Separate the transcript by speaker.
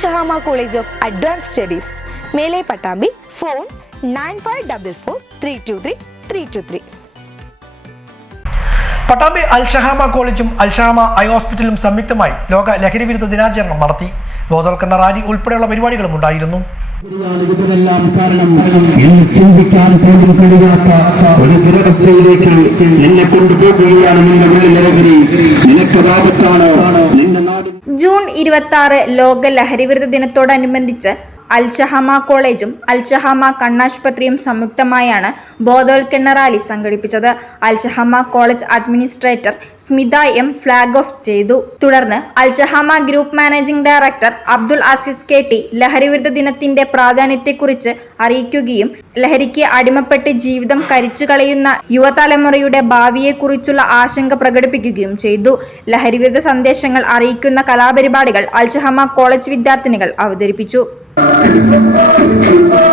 Speaker 1: Shahama college of advanced studies Mele Pattambi phone nine five double four three two three three two three
Speaker 2: Pattambi Alshahama കോളേജും Alshahama I ഹോസ്പിറ്റലും സംയുക്തമായി ലോക ലഹരി വിരുദ്ധ ദിനാചരണം നടത്തി. ബോധവൽക്കരണ റാലി ഉൾപ്പെടെയുള്ള പരിപാടികളും ഉണ്ടായിരുന്നു.
Speaker 3: ഇതിനെല്ലാം കാരണം എന്ന് ചിന്തിക്കാൻ പോലും കഴിയാത്ത ഒരു ദുരവസ്ഥയിലേക്ക് നിന്നെ കൊണ്ടുപോകുകയാണ് നിന്റെ ഉള്ളിൽ ലഹരി നിനക്കതാപത്താണ് നിന്റെ നാട്
Speaker 4: ജൂൺ ഇരുപത്തി ആറ് ലോക ലഹരിവിരുദ്ധ ദിനത്തോടനുബന്ധിച്ച് അൽഷഹമ കോളേജും അൽഷഹമ കണ്ണാശുപത്രിയും സംയുക്തമായാണ് ബോധവൽക്കരണ റാലി സംഘടിപ്പിച്ചത്. Alshahama college administrator Smitha M flag off ചെയ്തു. തുടർന്ന് Alshahama group managing director Abdul Aziz K T ലഹരിവിരുദ്ധ ദിനത്തിന്റെ പ്രാധാന്യത്തെക്കുറിച്ച് അറിയിക്കുകയും ലഹരിക്ക് അടിമപ്പെട്ട് ജീവിതം കരിച്ചു കളയുന്ന യുവതലമുറയുടെ ഭാവിയെക്കുറിച്ചുള്ള ആശങ്ക പ്രകടിപ്പിക്കുകയും ചെയ്തു. ലഹരിവിരുദ്ധ സന്ദേശങ്ങൾ അറിയിക്കുന്ന കലാപരിപാടികൾ അൽഷഹമ കോളേജ് വിദ്യാർത്ഥിനികൾ അവതരിപ്പിച്ചു. Thank you.